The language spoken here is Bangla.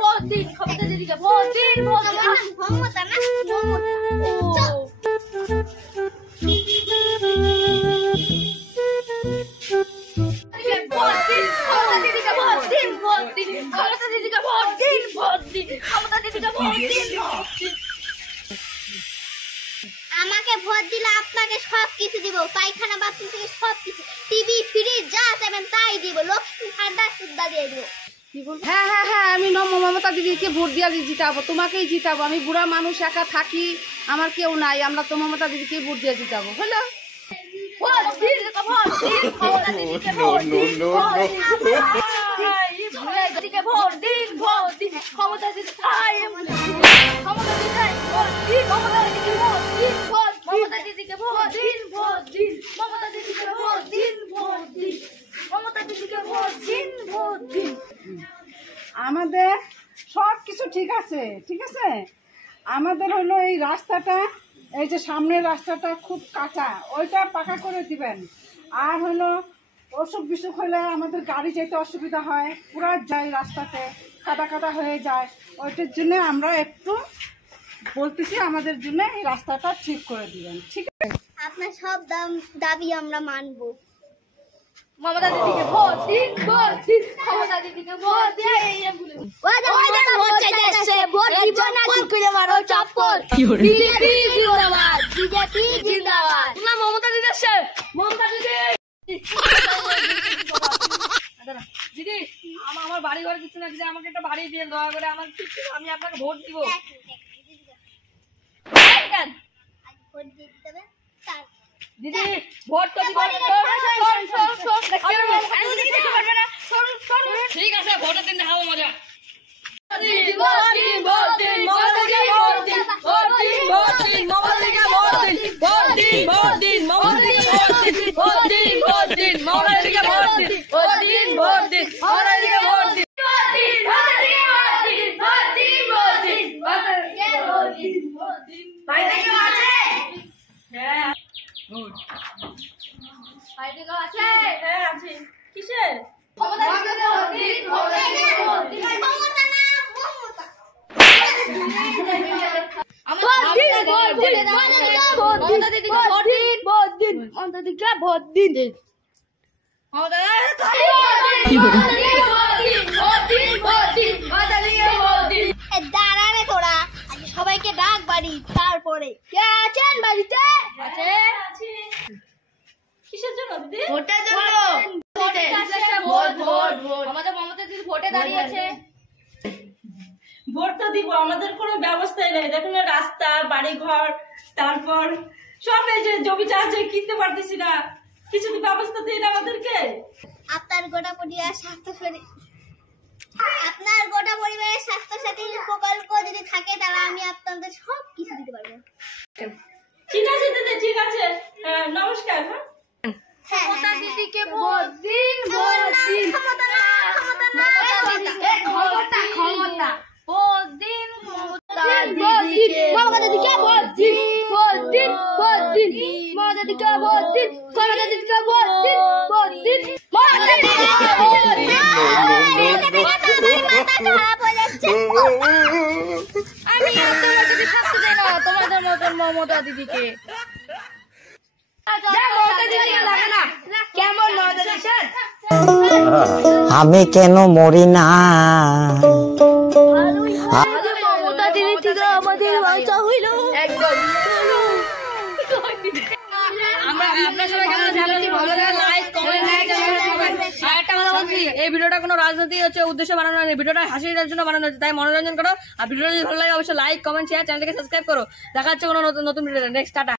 ভোট দিন, ক্ষমতা দিদিকে ভোট দিন, ভোট দিন। মমতা না মমতা। ভোট দিন, ক্ষমতা দিদিকে ভোট দিন, ভোট দিন, ক্ষমতা দিদিকে ভোট দিন, ভোট দিন, ক্ষমতা দিদিকে ভোট দিন, ভোট দিন। আমাকে ভোট দিলে আপনাকে সব কিছু দিব, পায়খানা বাথরুম থেকে সব কিছু, টিভি ফ্রিজ যা চাইবেন তাই দিব, লক্ষ্মী ভান্ডার সুদ্ধা দিয়ে দিব। হ্যাঁ হ্যাঁ হ্যাঁ, আমি মমতা দিদিকে ভোট দিয়ে জিতাবো, তোমাকেই জিতাবো। আমি বুড়া মানুষ, একা থাকি, আমার কেউ নাই, আমরা তো মমতা দিদিকে ভোট দিয়ে জিতাবো। হলো ভোট দিন, ভোট দিন, ক্ষমতা দিদিকে ভোট দিন, ভোট দিন। দিদিকে ভোট দিন, ভোট দিন, ক্ষমতা দিদি ক্ষমতা দিদি ভোট দিন, ক্ষমতা দিদিকে ভোট দিন, ভোট ক্ষমতা দিদিকে ভোট দিন, ভোট দিন, ক্ষমতা দিদিকে ভোট দিন, ভোট দিন, ক্ষমতা দিদিকে ভোট দিন, ভোট দিন। আমাদের সব কিছু ঠিক আছে, ঠিক আছে। আমাদের হলো এই রাস্তাটা, এই যে সামনের রাস্তাটা খুব কাঁচা, ওইটা পাকা করে দিবেন। আর হলো অসুখ বিসুখ হলে আমাদের গাড়ি যেতে অসুবিধা হয়, পুরা যায় রাস্তাতে, কাদা কাদা হয়ে যায়। ওইটার জন্য আমরা একটু বলতেছি, আমাদের জন্য এই রাস্তাটা ঠিক করে দিবেন, ঠিক আছে। আপনার সব দাবি আমরা মানবো। মমতা দিদিকে ভোট দিন, ভোট দিন, ক্ষমতা দিদিকে ভোট দিন। ভোট চাইতে আসছে, ভোট দিব না কি করে মারো চপ্পল। বিজেপি জিন্দাবাদ, বিজেপি জিন্দাবাদ। না মমতা দিদি আসছে, মমতা দিদি। দিদি আমার বাড়ি ঘর কিছু না, দিদি আমাকে একটা বাড়ি দিয়ে দয়া করে, আমার কিছু, আমি আপনাকে ভোট দিব। দিদি ভোট তো দিব। ঠিক আছে, ভোটের দিন দেখাবো মজা। কিসের ক্ষমতা দিদিকে ভোট দিন, ক্ষমতা দিদিকে ভোট দিন। মমতা না মমতা। মমতা দিদিকে ভোট দিন, ভোট দিন, মমতা দিদিকে ভোট দিন। দাঁড়া রে তোরা, আগে সবাইকে ডাক বাড়ি, তারপরে কে আছেন বাড়িতে? কিসের জন্য দিদি? ভোটের জন্য। Vote vote vote. আমাদের মমতা দিদি ভোটে দাঁড়িয়ে আছে। ভোট তো দিব, আমাদের কোনো ব্যবস্থাই নেই। দেখুন রাস্তা, বাড়ি ঘর, তারপর সব এই যে জমিটা আছে, কিনতে পারতেছি না, কিছু তো ব্যবস্থা দিন আমাদেরকে। আপনার গোটা পরিবার স্বাস্থ্যসাথী, আপনার গোটা পরিবারের স্বাস্থ্যসাথী প্রকল্প যদি থাকে, তাহলে আমি আপনাদের সব কিছু দিতে পারবো। ঠিক আছে দিদি, ঠিক আছে, নমস্কার। হ্যাঁ মমতা দিদিকে ভোট দিন, ভোট দিন। ক্ষমতা না ক্ষমতা না ক্ষমতা, ক্ষমতা ভোট দিন, মমতা দিদিকে মমতা দিদিকে ভোট দিন, ভোট দিন, ভোট দিন, মমতা দিদিকে ভোট দিন, ক্ষমতা দিদিকে ভোট দিন, ভোট দিন, মমতা দিদিকে ভোট দিন। আমি আর তোমার কাছে থাকতে চাই না, তোমাদের মতন মমতা দিদিকে। কেমন মমতা দিদি? আমি কেন মরি না? মমতা দিদি থেকে আমাদের বাঁচা হইল। একদম। আমরা আপনার সবাই কেমন আছেন? ভালো লাগে, লাইক কমেন্ট, আর একটা কথা বলছি, এই ভিডিওটা কোনো রাজনৈতিক উদ্দেশ্যে বানানো হয়নি, ভিডিওটা হাসির জন্য বানানো হচ্ছে, তাই মনোরঞ্জন করো। আর ভিডিওটা যদি ভালো লাগে অবশ্যই লাইক কমেন্ট শেয়ার, চ্যানেলটাকে সাবস্ক্রাইব করো। দেখা হচ্ছে কোনো নতুন ভিডিও। Next tata.